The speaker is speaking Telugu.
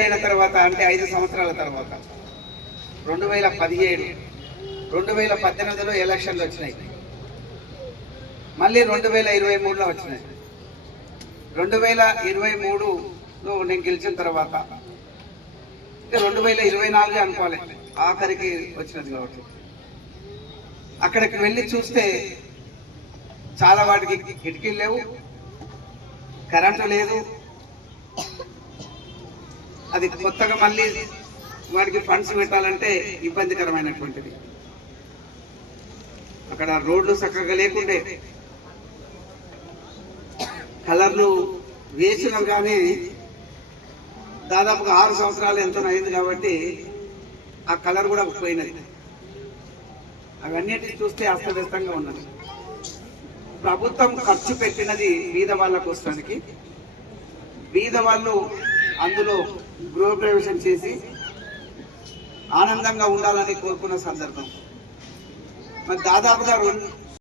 అయిన తర్వాత అంటే ఐదు సంవత్సరాల తర్వాత. రెండు వేల పదిహేడు రెండు వేల పద్దెనిమిదిలో ఎలక్షన్లు వచ్చినాయి. మళ్ళీ రెండు వేల ఇరవై మూడులో వచ్చినాయి. రెండు వేల ఇరవై మూడులో నేను గెలిచిన తర్వాత. అంటే రెండు వేల ఇరవై నాలుగు అనుకోవాలి. ఆఖరికి వచ్చినది కాబట్టి. అక్కడికి వెళ్ళి చూస్తే చాలా వాటికి కిటికీలు లేవు. కరెంటు లేదు. అది కొత్తగా మళ్ళీ వాడికి ఫండ్స్ పెట్టాలంటే ఇబ్బందికరమైనటువంటిది. అక్కడ రోడ్లు చక్కగా లేకుండే. కలర్లు వేసినవి కానీ దాదాపుగా ఆరు సంవత్సరాలు ఎంతో అయింది కాబట్టి ఆ కలర్ కూడా పోయినది. అవన్నిటిని చూస్తే అస్తవ్యస్తంగా ఉన్నది. ప్రభుత్వం ఖర్చు పెట్టినది బీద వాళ్ళ కోసానికి. బీద వాళ్ళు అందులో గృహప్రవేశం చేసి ఆనందంగా ఉండాలని కోరుకున్న సందర్భం. మరి దాదాపుగా రెండు